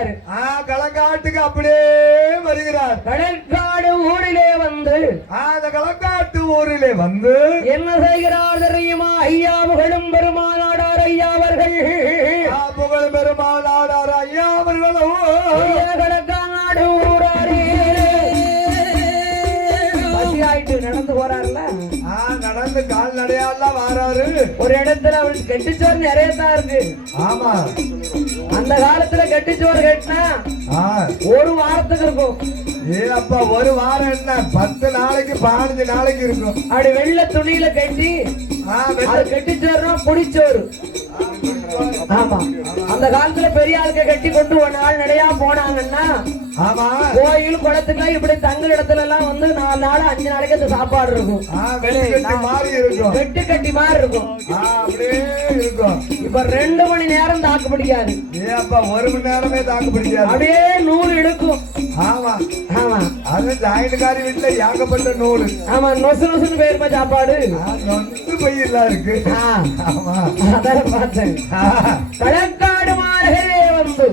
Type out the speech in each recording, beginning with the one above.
வருகிறாரு. களக்காட்டுக்கு அப்படியே வருகிறார். களக்காடு ஊரிலே வந்து அந்த களக்காட்டு ஊரிலே வந்து என்ன செய்கிறார் தெரியுமா? ஐயா புகழும் பெருமானாடார் ஐயா அவர்கள், புகழ் பெருமானாடார் ஐயா அவர்களும் களக்காடு ஊராரே பசியாயிட்டு நடந்து போறாருல, நடந்து கால்நடையாலாம் வாராரு. ஒரு இடத்துல அவருக்கு கெட்டிச்சோறு நிறைய தான் இருக்கு. ஆமா, அந்த காலத்துல கெட்டிச்சோறு கட்டினா ஒரு வாரத்துக்கு இருக்கும். அப்பா ஒரு வாரம் என்ன 10 நாளைக்கு 15 நாளைக்கு இருக்கும். அப்படி வெள்ளை துணியில கட்டி கெட்டிச்சோறுனா புடிச்சோறு. ஆமா, அந்த காலத்துல பெரிய ஆளுக்க கட்டி கொண்டு ஒரு நாள் நடையா போனாங்கன்னா கோயில் குளத்துக்குலாம் இப்படி தங்குற இடத்துல எல்லாம் வந்து 4 நாள் 5 நாளைக்கு அந்த சாப்பாடு இருக்கும். வெட்டு கட்டி மாதிரி இருக்கும். இப்ப 2 மணி நேரம் தாக்கு பிடிக்காது. 1 மணி நேரமே தாக்கு பிடிக்காது. அப்படியே நூல் எடுக்கும். ஆமா ஆமா, அது ஜாயின்ட்காரி வீட்டுல ஏகப்பட்ட நூல். ஆமா, நொசு நொசுன்னு பேருமா சாப்பாடு நொந்து பையெல்லாம் இருக்கு. ஆமா, அதான் பார்த்தேன். களக்காடு மாநகரே வந்து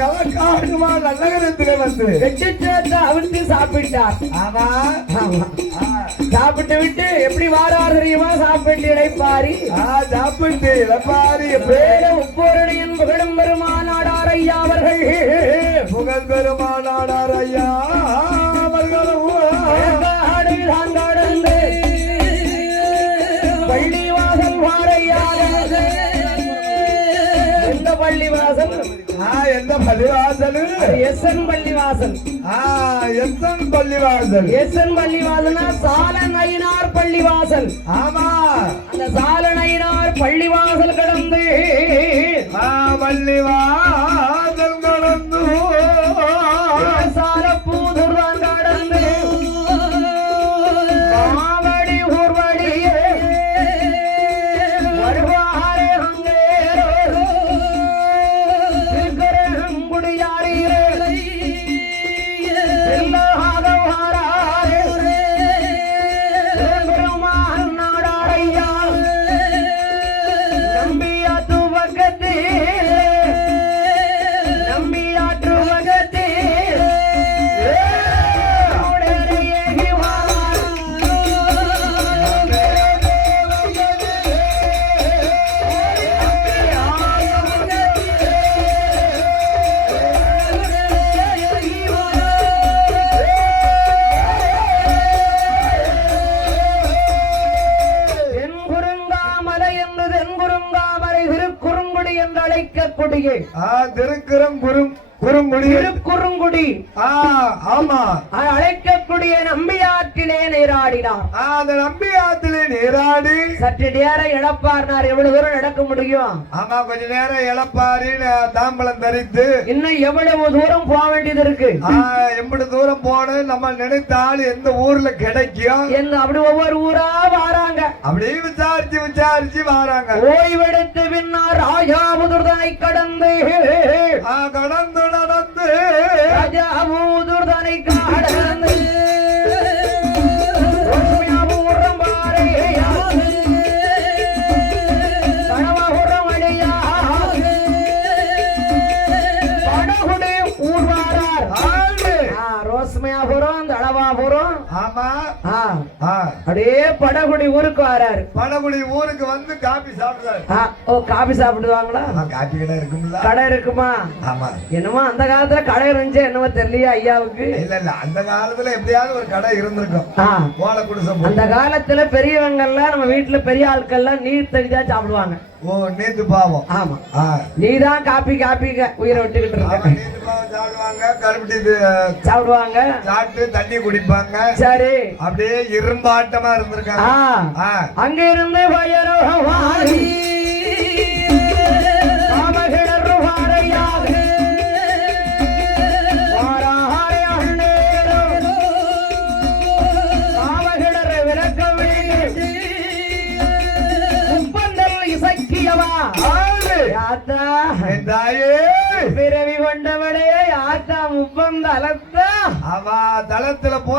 களக்காடு நகரத்துல வந்து வெட்டிச்சோத்தை அவிழ்த்து சாப்பிட்டார். ஆமா ஆமா, சாப்பிட்டு விட்டு எப்படி வாரார் தெரியுமா? சாப்பிட்டு இளைப்பாரி சாப்பிட்டு இளைப்பாரி உப்போரணியன் புகழும் பெருமானாடார் ஐயா அவர்கள், புகழ் பெருமானாடார் ஐயா அவர்களும் கடந்து பள்ளிவாசல் வாரையாக. எந்த பள்ளிவாசல்? எந்த பள்ளிவாசல்? எஸ்என் பள்ளிவாசல். எஸ்என் பள்ளிவாசல். எஸ்என் பள்ளிவாசல்னா சாலநயினார் பள்ளிவாசல். ஆமா, அந்த சாலநயினார் பள்ளிவாசல் கடந்து பள்ளிவாசல் கடந்து சாலப்பூதூர் தான் கடந்து மாவடி ஊர்வடியே வருவாரே அங்கே குடியாரீரே பெருமான் நாடாரையா நம்பியாற்று பக்கத்தே என்று அழைக்கக்கூடிய திருக்குறுங்குடி ஆமா அழைக்கக்கூடிய நம்பியாற்றிலே நீராடினார். அந்த நம்பியாற்றிலே நீராடி சற்று நேரம் இழப்பார்னார். எவ்வளவு தூரம் நடக்க முடியும்? ஆமா, கொஞ்ச நேரம் இழப்பாரி தாம்பலம் தரித்து இன்னும் எவ்வளவு தூரம் போக வேண்டியது இருக்கு. எவ்வளவு தூரம் போன நம்ம நினைத்தால் எந்த ஊர்ல கிடைக்கும் என்ன அப்படி ஒவ்வொரு ஊரா வாராங்க. அப்படியே விசாரிச்சு வாராங்க. ஓய்வெடுத்து பின்னார் ராஜாபுதுர்தனை கடந்து நடந்து ராஜாபுதுர்தனை கடந்து அப்படியே படகுடி ஊருக்கு வராரு. படகுடி ஊருக்கு வந்து காபி சாப்பிடுறாரு. காபி சாப்பிடுவாங்களா? காபி கடை இருக்கும்ல? கடை இருக்குமா? ஆமா. என்னமோ அந்த காலத்துல கடை இருந்துச்சு என்னமோ தெரியலையா ஐயாவுக்கு? இல்ல அந்த காலத்துல எப்படியாவது ஒரு கடை இருந்திருக்கும். ஓலை குடிசை. அந்த காலத்துல பெரியவங்க எல்லாம் நம்ம வீட்டுல பெரிய ஆட்கள் எல்லாம் நீர் தடிதான் சாப்பிடுவாங்க. ஓ, நேத்து பாவம். ஆமா, நீதான் காப்பி உயிரை விட்டுக்கிட்டு இருக்க. நேத்து பாவம் சாப்பிடுவாங்க, கருப்பட்டி சாப்பிடுவாங்க, சாப்பிட்டு தண்ணி குடிப்பாங்க. சரி, அப்படியே இரும்பாட்டமா இருந்திருக்காங்க. அங்க இருந்து பயரோகவாரி பிறவி கொண்டவனே யாத்தா முப்பந்த அலத்தா அவ தளத்துல